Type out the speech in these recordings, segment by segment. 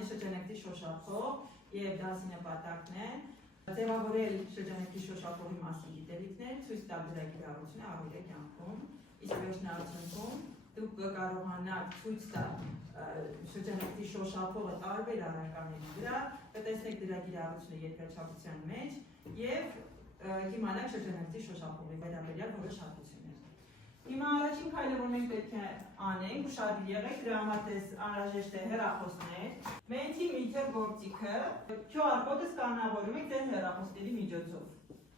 է շրջանակի շոշափող եւ դասի նպատակն է ձևավորել շրջանակի շոշափողի մասին գիտելիքներ, ցույց տալ դրա կիրառությունը առօրյա կյանքում, իսկ վերջնարդյունքում դուք կկարողանաք ցույց տալ շրջանակի շոշափողը տարբեր առարկաների վրա, կտեսնեք դրա կիրառությունը երկրաչափության մեջ եւ կիմանաք շրջանակի շոշափողի վերաբերյալ որոշ հատկություններ։ Հիմա առաջին քայլը, որ մենք պետք է անենք, ուշադիր եղեք, դրա համար անհրաժեշտ է հեռախոսներ, Mentimeter գործիքը QR կոդը սկանավորում եք ձեր հեռախոսների միջոցով,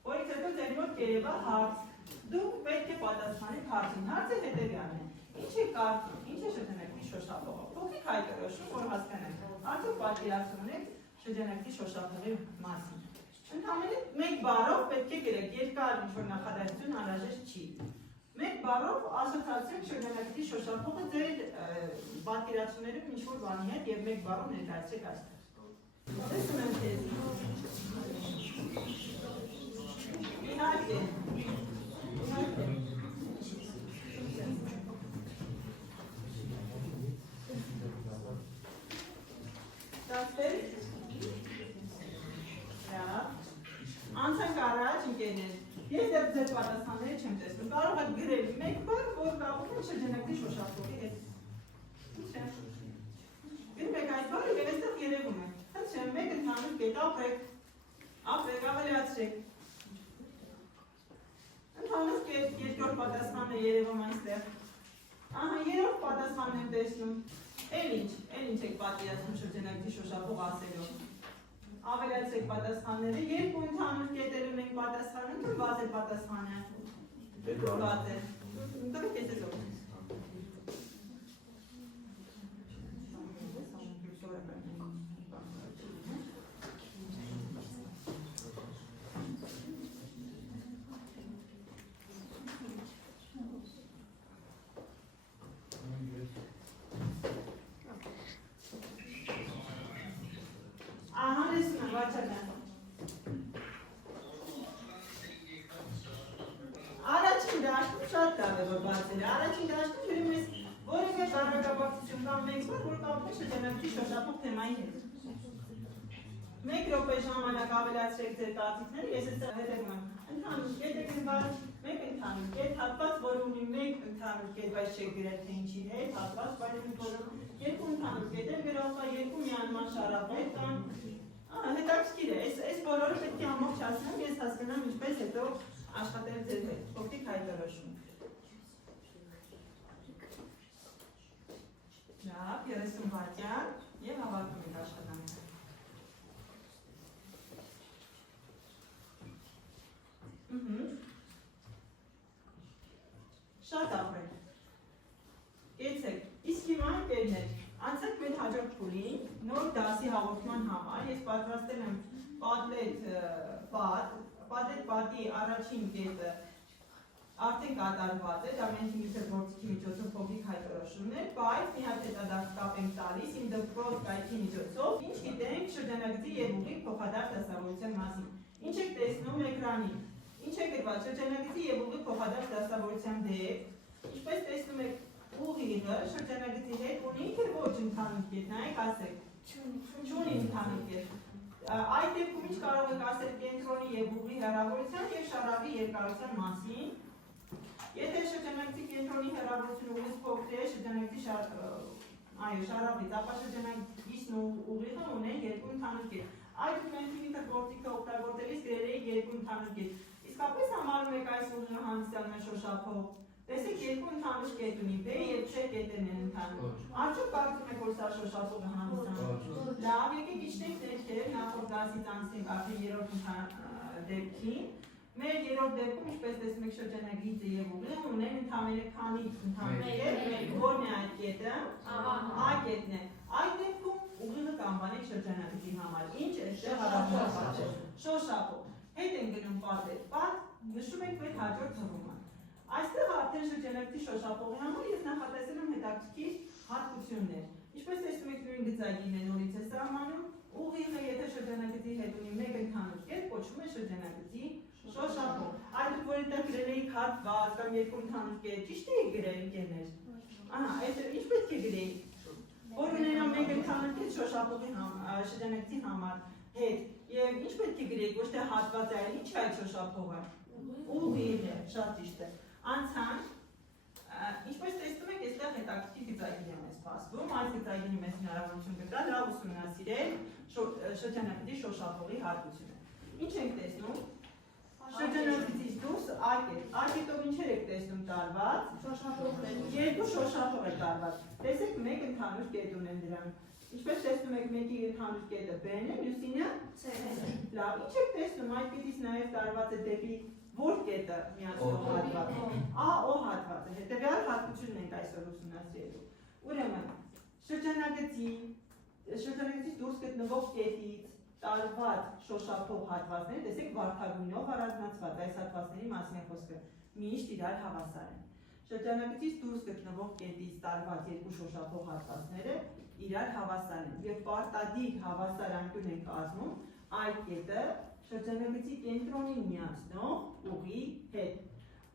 որից հետո ձեր մոտ կերևա հարց, դուք պետք է պատասխանեք հարցին, հարցը հետևյալն է, ինչ է կարծում, ինչ է շրջանակի շոշափողը, փոքրիկ հայտարարություն, որ հասկանանք, արդյոք պատկերացում ունեք շրջանակի շոշափողի մասին։ Ընդհանրապես մեկ բառով պետք է գրեք, երկար ինչ-որ նախադասություն անհրաժեշտ չի։ Մեկ բառով ասոցիացիոն շրջանակի շոշափողը ձեր պատկերացումներում ինչ-որ բանի հետ եւ մեկ բառով ներկայացրեք այստեղ։ Տեսնում եմ ձեզ։ Իհարկե։ Դասեր։ Անցանք առաջ ընկերներ, ես դեռ ձեր պատասխանները չեմ տեսնում, կարող եք գրել մեկ բառ, որ կապվում է շրջանակի շոշափողի հետ։ Գրում եք այդ բառը եւ այստեղ երևում է։ Խնդրեմ, մեկ ընդհանուր կետ ապրեք, ավելացրեք։ Ընդհանուր կետ, երկրորդ պատասխանն է երևում այստեղ։ Ահա, երրորդ պատասխանն եմ տեսնում։ Էլ ինչ եք պատկերացնում շրջանակի շոշափող ասելով։ Ավելացրեք պատասխանները, երկու ընդհանուր կետեր ունենք պատասխանում, թե բաց է պատասխանը։ Բաց է։ Դուք ես եք օգնես։ Առաջին դաշտում շատ լավ է, որ բացել է, առաջին դաշտում ջրում ես որևէ բառակապակցություն կամ մեկ բառ, որ կապվում է շրջանակի շոշափող թեմայի հետ։ Մեկ րոպե ժամանակ ավելացրեք ձեր կարծիքները, ես այստեղ հետևում եմ։ Ընդհանուր կետ է գրված, մեկ ընդհանուր կետ, հատված, որը ունի մեկ ընդհանուր կետ, բայց չեք գրել թե ինչի հետ, հատված, բայց երկու ընդհանուր կետեր գրող կա, երկու միանման շարավայր կան։ Հետաքրքիր է, այս բոլորը պետք է ամբողջ հասնեմ, ես հասկանամ ինչպես հետո աշխատել ձեր հետ, փոքրիկ հայտարարություն։ Լավ, 30 վայրկյան եւ հավաքում ենք աշխատանքը։ Շատ ապրեք։ Կեցեք, իսկ հիմա ընկերներ, անցեք մեր հաջորդ փուլին, նոր դասի հաղորդման համար, ես պատրաստել եմ Padlet պատի առաջին կետը արդեն կատարված է, դա Mentimeter գործիքի միջոցով փոքրիկ հայտարարություններ, բայց մի հատ հետադարձ կապ ենք տալիս իմ դպրոց կայքի միջոցով, ինչ գիտենք շրջանագծի եւ ուղիղ փոխադարձ դասավորության մասին։ Ինչ եք տեսնում էկրանին։ Ինչ է գրված շրջանագծի եւ ուղիղ փոխադարձ դասավորության դեպք, ինչպես տեսնում եք ուղիղը շրջանագծի հետ ունի թե ոչ ընդհանուր կետ, նայեք ասեք։ Չունի ընդհանուր կետ։ Այդ դեպքում ինչ կարող եք ասել կենտրոնի եւ ուղի հեռավորության եւ շարավի երկարության մասին։ Եթե շրջանագծի կենտրոնի հեռավորությունը ուղիղ փոքր է, շրջանագծի շարավից, ապա շրջանագիծն ու ուղիղը ունեն երկու ընդհանուր կետ։ Այդ Mentimeter գործիքը օգտագործելիս գրել եք երկու ընդհանուր կետ։ Իսկապես համարում եք այս ուղիղը հանդիսանում է շոշափող։ Տեսեք երկու ընդհանուր կետ ունի, B եւ Չ կետերն են ընդհանուր։ Արդյոք կարծում եք, որ սա շոշափողը հանդիսանում։ Լավ, եկեք իջնենք ներքև, նախորդ դասից անցնենք արդեն երրորդ դեպքին։ Մեր երրորդ դեպքում, ինչպես տեսնում եք, շրջանագիծը եւ ուղիղը ունեն ընդհանրապես քանի ընդհանուր կետ, որն է այդ կետը, A կետն է։ Այդ դեպքում ուղիղը կանվանենք շրջանագծի համար։ Ինչ այստեղ առանձնահատված է։ Շոշափող։ Հետ են գնում Padlet, նշում ենք մեր հաջորդ թվումը։ Այստեղ արդեն շրջանագծի շոշափողի համար ես նախատեսել եմ հետաքրքիր հատկություններ։ Ինչպես տեսնում եք, նույն գծագիրն է նորից է սահմանում, ուղիղը եթե շրջանագծի հետ ունի մեկ ընդհանուր կետ, կոչվում է շրջանագծի շոշափող։ Այդ որ այդտեղ գրել էիք հատված կամ երկու ընդհանուր կետ, ճիշտ է գրել ընկերներ։ Ահա, այդ ինչ պետք է գրեիք։ Որ ունենա մեկ ընդհանուր կետ շոշափող շոշափողի շրջանակի համար հետ եւ ինչ պետք է գրեք ոչ թե հատված է, այլ ինչ է այդ շոշափողը։ Ուղիղ է, շատ ճիշտ է։ Անցան ինչպես տեսնում եք, այստեղ հետաքրքիր գծագիր է մեզ փաստում, այս գծագիրը մեզ հնարավորություն կտա լավ ուսումնասիրել շրջանակի շոշափողի հատկությունը։ Ինչ ենք տեսնում։ Շրջանակից դուրս արկետով ինչեր եք տեսնում տարված, երկու շոշափող է տարված։ Տեսեք մեկ ընդհանուր կետ ունեն դրան։ Ինչպես տեսնում եք մեկի ընդհանուր կետը B-ն է, մյուսինը C-ն։ Լավ, ինչ եք տեսնում, այդ կետից նաև տարված է դեպի որ կետը միացնող հատվածը։ A-O հատվածը, հետևյալ հատկությունն ենք այսօր ուսումնասիրելու։ Ուրեմն, շրջանակից դուրս գտնվող կետից տարված շոշափող հատվածները, տեսեք վարդագույնով առանձնացված, այս հատվածների մասին է խոսքը, միշտ իրար հավասար են։ Շրջանակից դուրս գտնվող կետից տարված երկու շոշափող հատվածները իրար հավասար են եւ պարտադիր հավասար անկյուն են կազմում այդ կետը շրջանակի կենտրոնին միացնող ուղի հետ։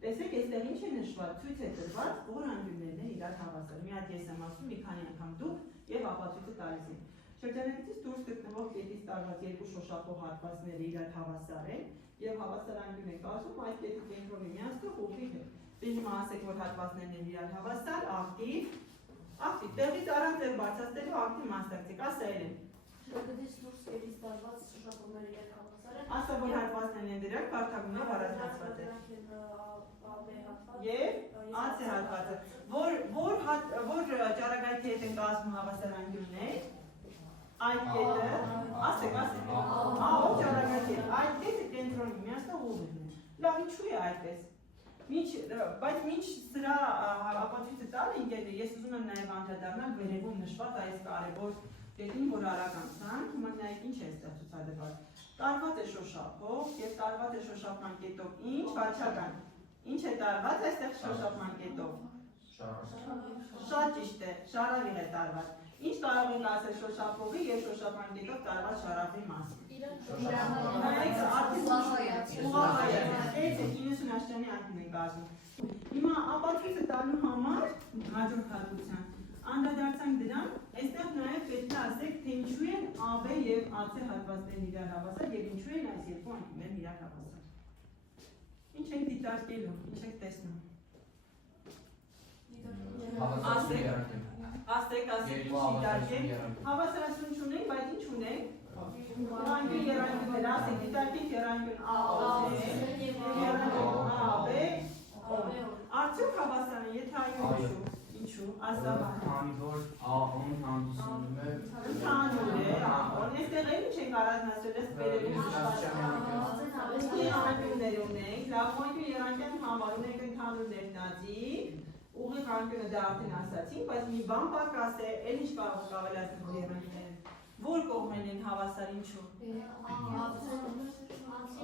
Տեսեք, այստեղ ինչ է նշված, ցույց է տրված, որ անկյուններն են իրար հավասար։ Մի հատ ես եմ ասում, մի քանի անգամ դուք եւ ապացույցը տալիս եմ։ Շրջանակից դուրս գտնվող կետից տարված երկու շոշափող հատվածները իրար հավասար են եւ հավասար անկյուն են կազմում այդ կետի կենտրոնի միացնող ուղի հետ։ Դե հիմա ասեք, որ հատվածներն են իրար հավասար, ակտիվ, տեղից առանց ձեր բարձրացնելու ակտիվ մասնակցեք, ասել եմ։ Շրջանակից դուրս կետից տարված շոշափողները իրար հավասար են։ Ասա, որ հատվածներն են դրանք վարդագույնով առանձնացված են։ Եվ AC հատվածը, որ ճառագայթի հետ են կազմում հավասար անկյուններ, այդ կետը, ասեք, ով ճառագայթի հետ, այդ կետը կենտրոնի միացնող ուղիղն է։ Լավ, ինչու է այդպես։ Բայց մինչ սրա ապացույցը տալ ընկերներ, ես ուզում եմ նաև անդրադառնալ վերևում նշված այս կարևոր կետին, որ արագ անցանք, հիմա նայեք ինչ է այստեղ ցուցադրված։ Տարված է շոշափող եւ տարված է շոշափման կետով ինչ վարչական։ Ինչ է տարված այստեղ շոշափման կետով։ Շատ ճիշտ է, շարավիղ է տարված։ Ինչ կարող ենք ասել շոշափողի եւ շոշափման կետով տարված շարավի մասին։ Նայեք, արդեն ուղղակի 90 աշտանի անկյուն են կազմում։ Հիմա ապացույցը տալու համար հաջորդ հատկության անդրադարձանք դրան, այստեղ նաև պետք է ասեք, թե ինչու են AB եւ AC հատվածներն իրար հավասար եւ ինչու են այս երկու անկյուններն իրար հավասար։ Ինչ ենք դիտարկելու, ինչ ենք տեսնում։ Ասեք, դիտարկենք, հավասարություն չունենք, բայց ինչ ունենք։ Անկյուն երանգյուններ, ասեք, դիտարկենք երանգյուն AOC եւ երանգյուն AB, արդյոք հավասար են, եթե այո ինչու։ Ինչու, ասաբան։ Քանի որ ԱՕ-ն հանդիսանում է ընդհանուր է, այստեղ էլ ինչ ենք առանձնացրել, ըստ վերևի անկյուններ ունենք, լավ անկյուն երանգյան համար ունենք ընդհանուր ներնածիկ, ուղիղ անկյունը դա արդեն ասացինք, բայց մի բան պակաս է, էլ ինչ կարող եք ավելացնել երանգները։ Որ կողմերն են հավասար ինչու։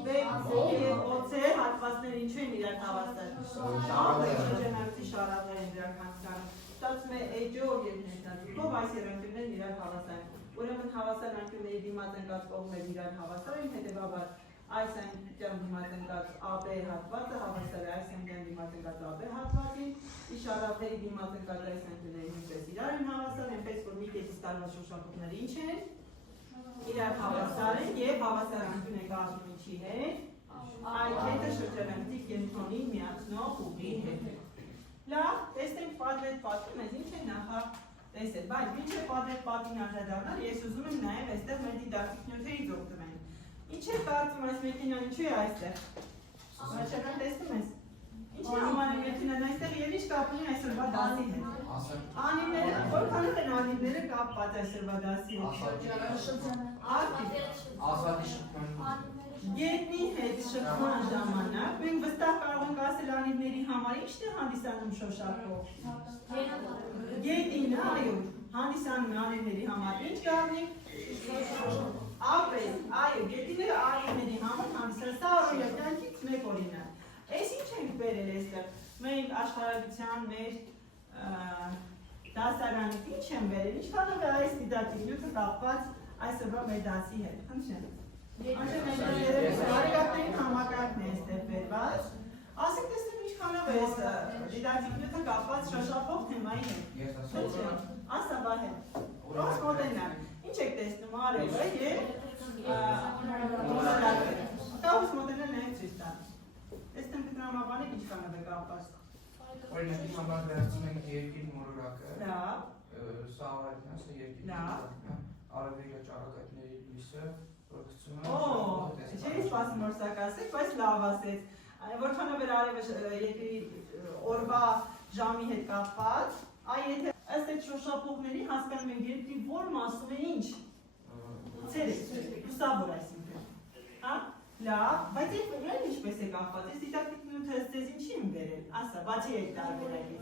B եւ OC հատվածները ինչու են իրար հավասար։ Շրջանակի շարավներ են դրանք անցկանում։ Ստացվում է էջով եւ ներնածիկով այս երանգներն իրար հավասար են։ Ուրեմն հավասար անկյունների դիմաց ընկած կողմերը իրար հավասար են, հետեւաբար այս անկյան դիմաց ընկած AB հատվածը հավասար է այս անկյան դիմաց ընկած AB հատվածին, շարավների դիմաց ընկած այս անկյունների նույնպես իրար են հավասար, այնպես որ մի կետից տարված շոշափողները ինչ են։ Իրար հավասար են եւ հավասար անկյուն է կազմում ինչի հետ։ Այդ կետը շրջանակի կենտրոնի միացնող ուղի հետ։ Լավ, տեսնենք պատվետ պատվի մեզ ինչ է նախա տեսել, բայց ինչ է պատվետ պատվին անդրադառնալ, ես ուզում եմ նաեւ այստեղ մեր դիդակտիկ նյութերից օգտվել։ Ինչ է կարծում այս մեքենան ինչու է այստեղ։ Վարչական տեսնում ես։ Ինչ է համար է մեքենան այստեղ եւ ինչ կապ ունի այսօրվա դասի հետ։ Անիվները, որքանով են անիվները կապված այսօրվա դասի հետ։ Ազատի շփման։ Գետնի հետ շփման ժամանակ մենք վստահ կարող ենք ասել անիվների համար ի՞նչն է հանդիսանում շոշափող։ Գետինը, այո, հանդիսանում է անիվների համար ինչ կառնի։ Ապրես, այո, գետինը անիվների համար հանդիսանում, սա օրինակից մեկ օրինակ։ Այս ինչ ենք բերել այստեղ։ Մենք աշխարհագրության մեր դասարանից ինչ են բերել, ինչքանով է այս դիդակտիկ նյութը կապված այսօրվա մեր դասի հետ։ Խնդրեմ։ Բարեկամների համակարգն է այստեղ բերված։ Ասեք տեսնենք ինչքանով է այս դիդակտիկ նյութը կապված շոշափող թեմայի հետ։ Խնդրեմ, ասա Վահե։ Ո՞ս մոտենալ։ Ինչ եք արևը եւ մոլորակը։ Կապս մոդելը նաեւ ցույց տա։ Այստեղ դրամաբանը ինչ կանա է կապված։ Օրինակի համար վերցնում ենք երկիր մոլորակը։ Լավ։ Սա ավարտն է, սա երկիր մոլորակն է։ Արևելյա ճառագայթների լույսը, որ գցում են։ Օ, չէի սպասում որ սա կասեք, բայց լավ ասեց։ Որքանով էր արևը երկրի օրվա ժամի հետ կապված, եթե ըստ այդ շոշափողների հասկանում ենք երկրի որ մասում է ինչ։ Ցերեկ, լուսավոր այսինքն։ Հա? Լավ, բայց այդ ուղղեն ինչպես է կապված։ Այս դիտակտիկ նյութը ըստ ձեզ ինչի եմ բերել։ Ասա, բացի այդ տարբերակից։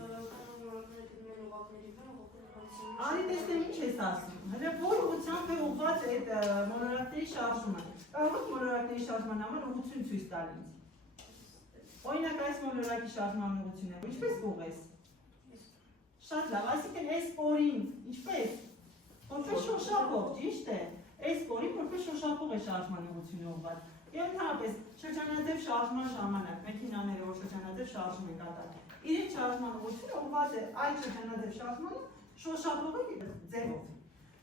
Արի տեսնեմ ինչ ես ասում։ Հələ որ ուղղությամբ է ուղղված այդ մոլորակների շարժումը։ Կարող եք մոլորակների շարժման համար ուղղություն ցույց տալ ինձ։ Օրինակ այս մոլորակի շարժման ուղղությունը ինչպես կուղես։ Շատ լավ, այսինքն այս կորին ինչպես։ Որպես շոշափող, ճիշտ է։ Այս կորին որպես շոշափող է շարժման ուղղությունը ուղղված։ Եվ ընդհանրապես շրջանաձև շարժման ժամանակ մեքենաները որ շրջանաձև շարժում են կատարում։ Իրենց շարժման ուղղությունը ուղղված է այդ շրջանաձև շարժմանը շոշափողի ձևով։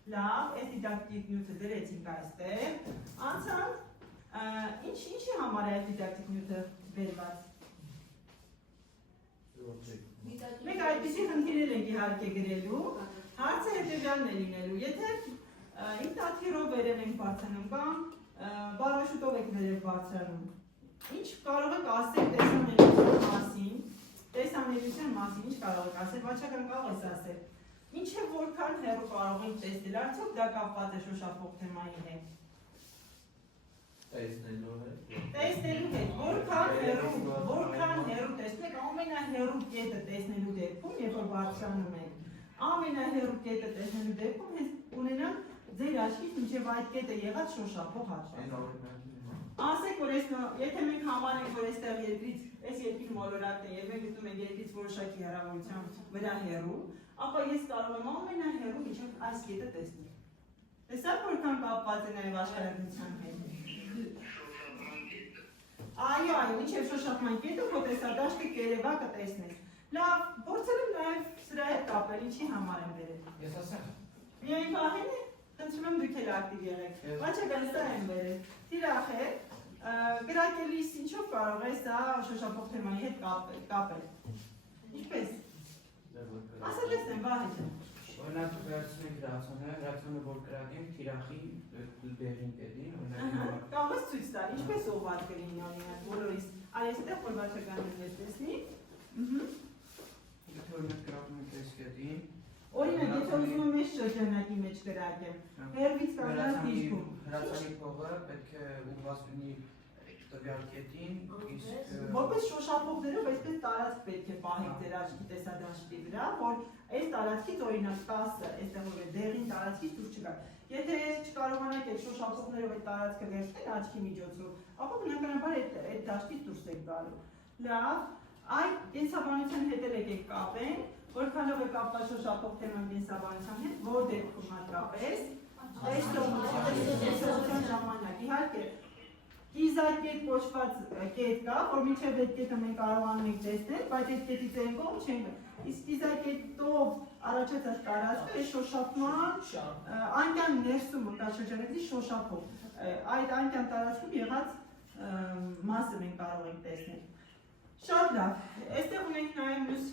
Լավ, այս դիդակտիկ նյութը դրեցինք այստեղ։ Անցանք ինչի համար է այդ դիդակտիկ նյութը բերված։ Մենք այդպիսի խնդիրներ ենք իհարկե գրելու, հարցը հետևյալն է լինելու, եթե ինքնաթիռով վերև ենք բարձրանում կամ բարաշուտով եք վերև բարձրանում, ինչ կարող եք ասել տեսանելիության մասին, ինչ կարող եք ասել, վաճառական կարող ես ասել, ինչև որքան հեռու կարող ենք տեսնել, արդյոք դա կապված է շոշափող թեմայի հետ։ Տեսնելու հետ, որքան հեռու տեսնեք, ամենահեռու կետը տեսնելու դեպքում, երբ որ բարձրանում եք, ամենահեռու կետը տեսնելու դեպքում հենց ունենանք ձեր աչքից մինչև այդ կետը եղած շոշափող հատված։ Ասեք, որ եթե մենք համարենք, որ այստեղ երկրից, այս երկիր մոլորակն է եւ մենք գտնում ենք երկրից որոշակի հեռավորության վրա հեռու, ապա ես կարող եմ ամենահեռու մինչև այս կետը տեսնել։ Տեսա՞ք որքան կապված է նաեւ աշխարհագրության հետ։ Այո, մինչև շոշափման կետը քո տեսադաշտի կերևակը տեսնես։ Լավ, փորձել եմ նաեւ սրա հետ կապել, ինչի համար եմ բերել։ Ես ասեմ։ Միայն պահին է, խնդրում եմ դուք էլ ակտիվ եղեք։ Վաճառական սա եմ բերել։ Թիրախ է, գրակելիս ինչով կարող է սա շոշափող թեմայի հետ կապել։ Ինչպես։ Ասել եմ, Վահե ջան։ Օրինակ վերցնում ենք ռացիոնը որ գրակենք թիրախի դերին կետին, օրինակ կարող ես ցույց տալ, ինչպես ուղղված կլինի օրինակ բոլորիս։ Այստեղ որ վաճառականը ես տեսնի։ Եթե օրինակ գրակում ենք այս կետին, օրինակ եթե ուզում եմ այս շրջանակի մեջ գրակեմ, հերվից կանալ դիրքում։ Հրացանի փողը պետք է ուղղված լինի տվյալ կետին, իսկ որպես շոշափողներով այսպես տարածք պետք է պահեք ձեր աչքի տեսադաշտի վրա, որ այս տարածքից օրինակ 10-ը այստեղ որ է դեղին տարածքից դուրս չգա։ Եթե չկարողանաք այդ շոշափողներով այդ տարածքը վերցնել աչքի միջոցով, ապա բնականաբար այդ դաշտից դուրս եք գալու։ Լավ, այդ կենսաբանության հետ եկեք կապեն, որքանով է կապված շոշափող թեման կենսաբանության հետ, որ դեպքում հատկապես տեսողության ժամանակ, իհարկե կիզակետ կոչված կետ կա, որ մինչև այդ կետը մենք կարողանում ենք տեսնել, բայց այդ կետից այն կողմ չենք, իսկ կիզակետով առաջացած տարածքը այս շոշափման անկյան ներսումը կա շրջանակի շոշափող, այդ անկյան տարածքում եղած մասը մենք կարող ենք տեսնել։ Շատ լավ, այստեղ ունենք նաև մյուս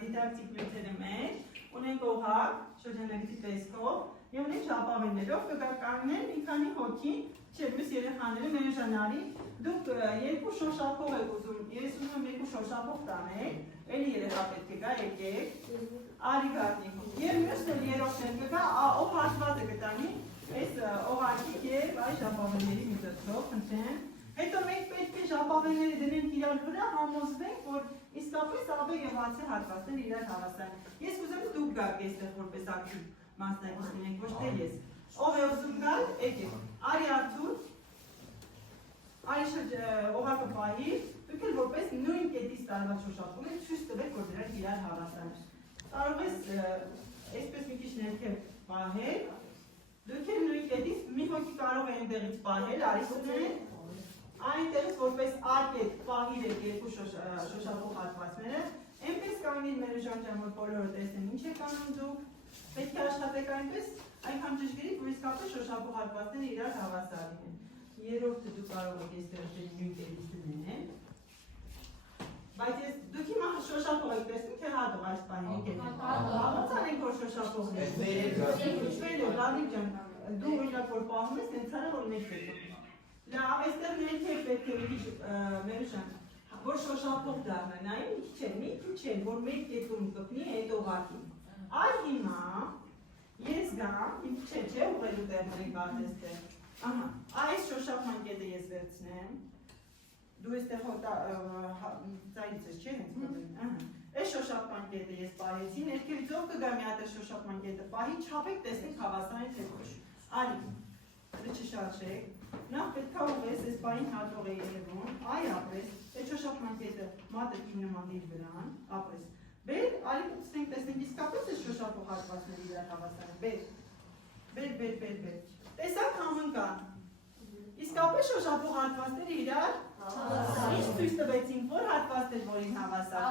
դիդակտիկ նյութերը մեջ, ունենք օղակ շրջանակի տեսքով եւ ունենք ժապավեններով կգականներ մի քանի հոգի, չէ, մյուս երեխաները մերժանարի, դուք երկու շոշափող եք ուզում, ես ուզում եմ երկու շոշափող տանեք, էլի երեխա պետք է գա, եկեք, արի գատնիք, եւ մյուսն էլ երրորդն կգա, ով հաշված է կտանի, այս օղակի եւ այս ժապավենների միջոցով, խնդրեմ։ Հետո մենք պետք է ժապավենները դնենք իրար վրա, համոզվենք, որ իսկապես աբե եւ ացե հատվածներ իրար հավասար։ Ես ուզում եմ դուք գաք այստեղ որպես ակտիվ մասնակից լինենք, ոչ թե ես։ Ով է ուզում գալ, եկեք։ Արի Արթուր, արի օղակը պահի, դուք էլ որպես նույն կետից տարված շոշափում եք, ցույց տվեք, որ դրանք իրար հավասար են։ Կարող ես այսպես մի քիչ ներքև պահել, դուք էլ նույն կետից մի հոգի կարող է այնտեղից պահել, արի սնեն, այնտեղից որպես արկետ պահիր եք երկու շոշափող հատվածները, այնպես կանգնիր մեր ժանջան, որ բոլորը տեսնեն ինչ եք անում դուք, պետք է աշխատեք այնպես, այնքան ճշգրիտ, որ իսկապես շոշափող հատվածները իրար հավասար են։ Երրորդը դու կարող եք այստեղ նույն կերպից դնել։ Բայց դուք հիմա շոշափող եք տեսնում, թե հատող այս բանի եք եք։ Ոնց անենք, որ շոշափողն է։ Իջվելու, Լավիկ ջան, դու օրինակ որ պահում ես, հենց արա որ մեկ պետք։ Լավ, այստեղ ներքև պետք է մի քիչ Մերուշան, որ շոշափող դառնա, նայեք մի քիչ է, որ մեկ կետում կպնի այդ օղակին։ Այ հիմա ես գամ, մի քիչ չէ, ուղղելու տեղն եք արտեստել։ Ահա, այս շոշափման կետը ես վերցնեմ։ Դու այստեղ ծայրից ես, չէ՞, հենց մոտենում, ահա։ Այս շոշափման կետը ես պահեցի, ներքևից ով կգա մի հատ շոշափման կետը պահի, չափեք, տեսնեք հավասար է թե ոչ։ Արի, դե չշարժեք, նախ պետք է ուղղես, այս բանին հատող է երևում, այ ապրես, այդ շոշափման կետը մատը կիննման իր վրան, ապրես։ Բեր, արի տեսնենք իսկապես այս շոշափող հատվածները իրար հավասար են, բեր, տեսակ համն կան, իսկապես շոշափող հատվածները իրար ինչ ցույց տվեցին, որ հատվածներ որին հավասար։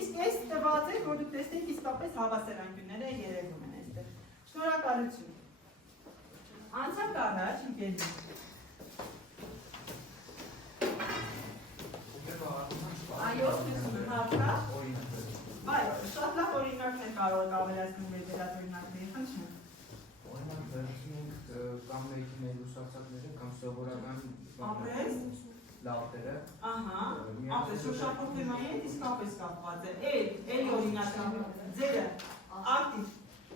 Իսկ այս տված է, որ դուք տեսնեք իսկապես հավասարանկյունները երևում են այստեղ։ Շնորհակալություն։ Անցանք առաջ, ընկերներ։ Այո, հարցա։ Բայ, շատ լավ օրինակներ կարող եք ավելացնել մեր վերածօրինակների, խնդրում։ Օրինակ վերցնենք կամ մեկի ներուսացածները կամ սովորական ապրես լավները։ Ահա, ապրես շոշափող թեմայի հետ իսկապես կապված է։ Էլի օրինակ ձերը ակտիվ,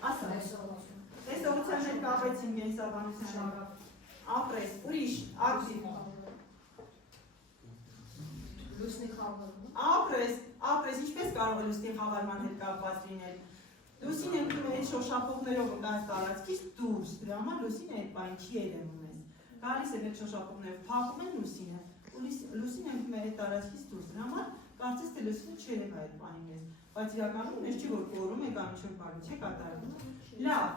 ասա։ Տեսողության հետ կապեցին կենսաբանության հետ։ Ապրես, ուրիշ, ակտիվ։ Լուսնի խավարում։ Ապրես, ինչպես կարող է լուսնի խավարման հետ կապված լինել։ Լուսին ընկնում է այդ շոշափողներով ընկած տարածքից դուրս, դրա համար լուսինը այդ բան չի երևում ես։ Գալիս են այդ շոշափողներով, փակում են լուսինը, ու լուսինը ընկնում է այդ տարածքից դուրս, դրա համար կարծես թե լուսինը չերևա այդ բանին ես, բայց իրականում ես չի որ կորում է կամ ինչ-որ բան չի կատարվում։ Լավ,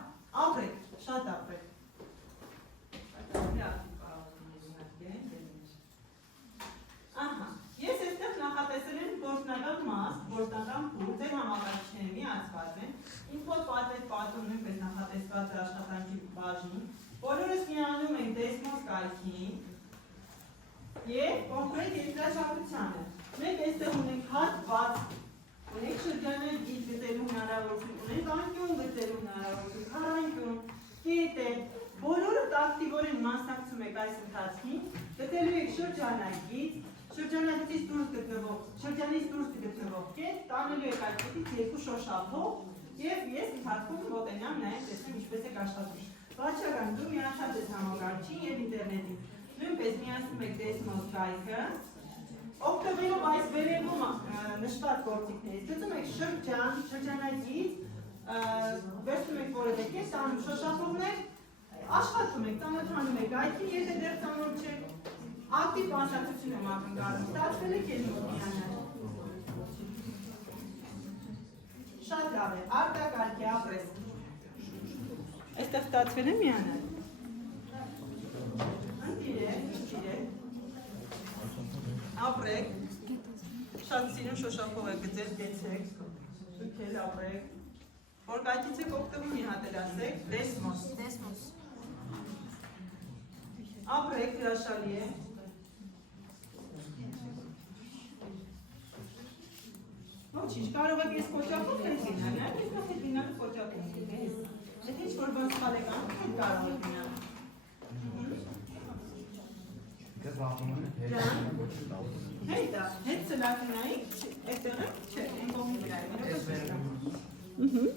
ապրեք, շատ ապրեք։ Ահա, ես այստեղ նախատեսել եմ գործնական մաս, գործնական փուլ, ձեր համակարգիչները միացված են, ինքոտ պատվետ պատում նույնպես նախատեսված է աշխատանքի բաժին, բոլորս միանում ենք դեսմոս կայքին և կոնկրետ երկրաշարությանը։ Մենք այստեղ ունենք հատված, ունենք շրջանել գիծ գծելու հնարավորություն, ունենք անկյուն գծելու հնարավորություն, քառանկյուն, կետեր, բոլորը ակտիվորեն մասնակցում եք այս ընթացքին, գտելու եք շրջանագիծ, շրջանագիծից դուրս գտնվող կետ, տանելու եք այդ կետից երկու շոշափող և ես ընթացքում մոտենամ նաև տեսնեմ ինչպես եք աշխատում։ Վարչական, դու միացած ես համակարգչին և ինտերնետին, նույնպես միացնում եք դեսմոս կայքը, օգտվելով այս վերևում նշված գործիքներից, գծում եք շրջանագիծ, վերցնում եք որևէ կետ, տանում շոշափողներ, աշխատում եք, ծանոթանում եք այդքին, եթե դեռ ծանոթ չեք, ակտիվ մասնակցություն եմ ակնկալում, ստացվել եք ել միանալ։ Շատ լավ է, արտակարգի ապրես։ Այստեղ ստացվել է միանալ։ Ընկիրեք, ապրեք, շատ սիրուն շոշափող եք գծել, գեցեք, դուք էլ ապրեք, որ կայքից եք օգտվում մի հատ էլ ասեք, դեսմոս։ Ապրեք, հրաշալի է։ Ոչինչ, կարող եք ես կոճակով հետ գնալ, նաև ես հետ գնալու կոճակով հետ։ Եթե ինչ-որ բան սխալ եք անում, հետ կարող եք գնալ։ Հետա, հետ սլակնայիք, այդտեղ եք, չէ, են կողմի վրա է։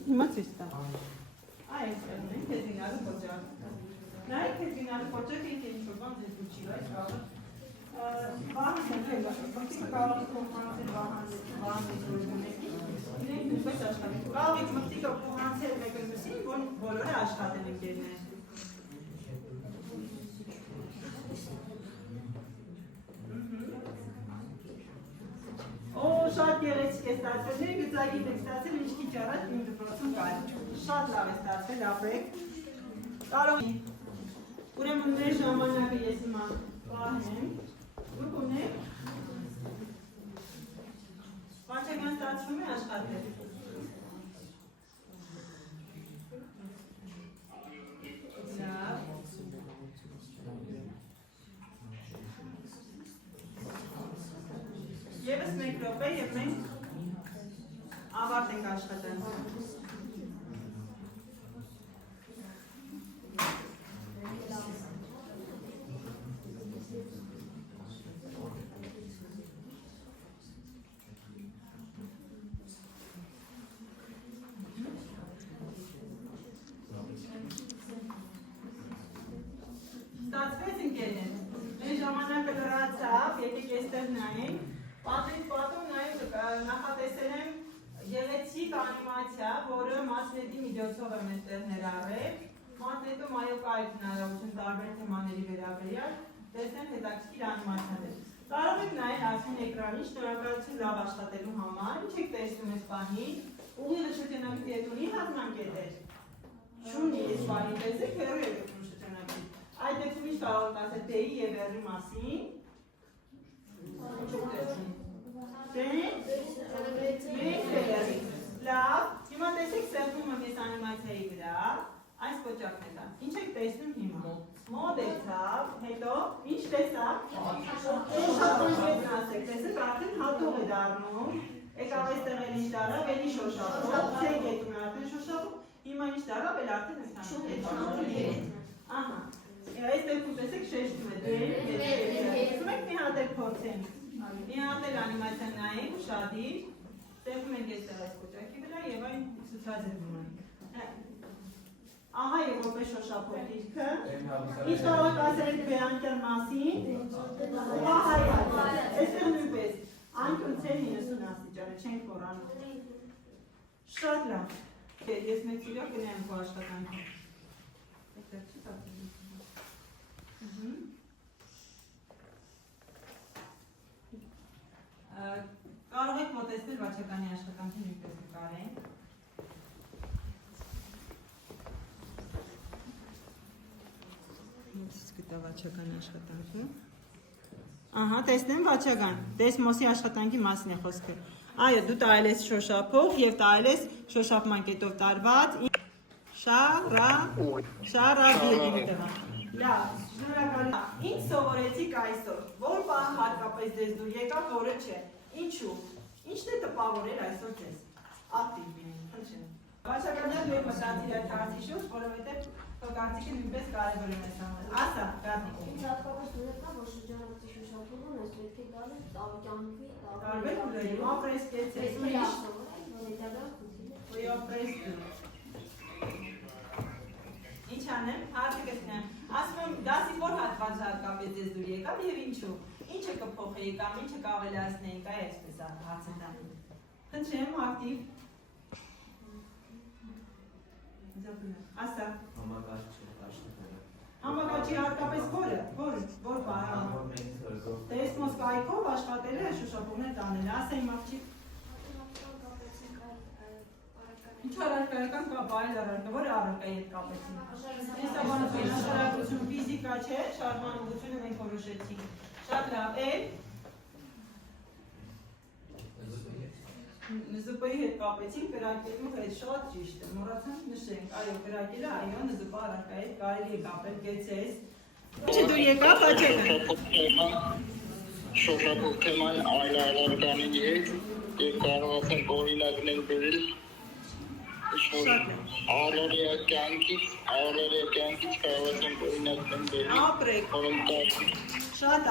Հիմա ցույց տա։ Այ այստեղն ենք, հետ գնալու կոճակ։ Նայեք հետ գնալու կոճակը ինքը ինչ-որ բան ձեզ դուք չի, այս կարող Վահանց են էլ, մտիկ կարող եք փոխանցել վահանցից որ գնեք, իրենք նույնպես աշխատեն։ Կարող եք մտիկը փոխանցել մեկը մյուսին, որ բոլորը աշխատեն ընկերներ։ Օ, շատ գեղեցիկ է ստացվել, մեր գծագիտ եք ստացել, ինչ քիչ առաջ իմ դպրոցում կար։ Շատ լավ է ստացվել, ապրեք։ Կարող ուրեմն մեր ժամանակը ես հիմա պահեմ։ Դուք ունեք վարչական ստացվում է աշխատել։ 1 րոպե եւ մենք ավարտենք աշխատանքը։ Ստացվեց ընկերներ, մեր ժամանակը լրացավ, եկեք այստեղ նայենք, պատից պատում նայենք նախատեսել եմ գեղեցիկ անիմացիա, որը մասնետի միջոցով եմ այստեղ ներառել, մասնետում այո կա այդ հնարավորություն տարբեր թեմաների վերաբերյալ, տեսնենք հետաքրքիր անիմացիաներ։ Կարող եք նայել ասում էկրանին, շնորհակալություն լավ աշխատելու համար, ինչ եք տեսնում այս պահին, ուղիղը շրջանակի հետ ունի հատմանկետեր, չունի այս պահին, տեսեք հեռու եք ուղիղ շրջանակի։ Այդ դեպքում ինչ կարող եք ասել D-ի եւ R-ի մասին։ Ինչ եք տեսնում։ D-ի։ Լավ, հիմա տեսեք սեղմում եմ ես անիմացիայի վրա, այս կոճակն է դա։ Ինչ եք տեսնում հիմա։ Մոդ եկավ, հետո ինչ տեսակ։ Շոշափում ասեք, տեսեք արդեն հատող է դառնում։ Եկավ այստեղ էլ ինչ դարավ, էլի շոշափում։ Ցեք ետուն արդեն շոշափում։ Հիմա ինչ դարավ, էլ արդեն ընդհանուր։ Ահա։ Այս դեպքում տեսեք շեշտում է դեր, եք մի հատ էլ փորձենք, մի հատ էլ անիմացիան նայենք, ուշադիր, տեսնում ենք այստեղ այս կոճակի վրա և այն ցուցադրվում ենք։ Ահա և որպես շոշափող դիրքը, ինչ կարող եք ասել եք վերանկյալ մասին, ահա այստեղ նույնպես, անկյունցել 90 աստիճան է, չենք խորանում։ Շատ լավ, ես մեծ իրոք գնեմ քո աշխատանքի։ Կարող եք մոտեցնել վաճառականի աշխատանքի նույնպես նկարենք։ Գտա վաճառականի աշխատանքը։ Ահա, տեսնեմ վաճառական։ Դեսմոսի աշխատանքի մասն է խոսքը։ Այո, դու տարել ես շոշափող եւ տարել ես շոշափման կետով տարված շարաբիղի տղա։ Լավ, շնորհակալություն։ Ինչ սովորեցիք այսօր։ Որ բան հատկապես ձեզ դուր եկավ, որը չէ։ Ինչու։ Ինչն է տպավորել այսօր ձեզ։ Ակտիվ լինեք, խնդրեմ։ Վաճառականները դու մտածիր այդ հարցի շուրջ, որովհետև քո կարծիքը նույնպես կարևոր է մեզ համար։ Ասա, Գարնիկ։ Ինձ հատկապես դուրս որ շրջանակի շոշափումը ես պետք է գալու կյանքի տարբեր ուղղերի, ապրես կեցես, ինչ անեմ, հարցը կսնեմ, ասում եմ դասի որ հատվածը հատկապես ձեզ դուր եկավ և ինչու, ինչը կփոխեի կամ ինչը կավելացնեինք, այ այսպես հարցը տանի։ Խնդրեմ, ակտիվ։ Ասա։ Համակարգի հատկապես որը, որ պահը։ Տեսմոս կայքով աշխատել է շոշափումներ տանել, ասեի մաղջիկ։ Ինչ առարկայական կապ այլ առարկա, որ առարկայի հետ կապեցին։ Տեսաբանություն, աշխարհագրություն, ֆիզիկա չէ, շարժման ուղղությունը մենք որոշեցինք։ Շատ լավ, էլ ՆԶՊ-ի հետ կապեցինք, կրակելու հետ շատ ճիշտ է, մոռացանք նշենք, այո, կրակելը, այո, ՆԶՊ առարկայի հետ կարելի է կապել, գեցես։ Ինչը դուր եկավ, հաճելը։ Շոշափող թեման այլ առարկանի հետ և կարող ասենք օրինակներ բերել Առօրյա կյանքից կարող ասենք օրինակներ բերել։ Ապրեք։ Շատ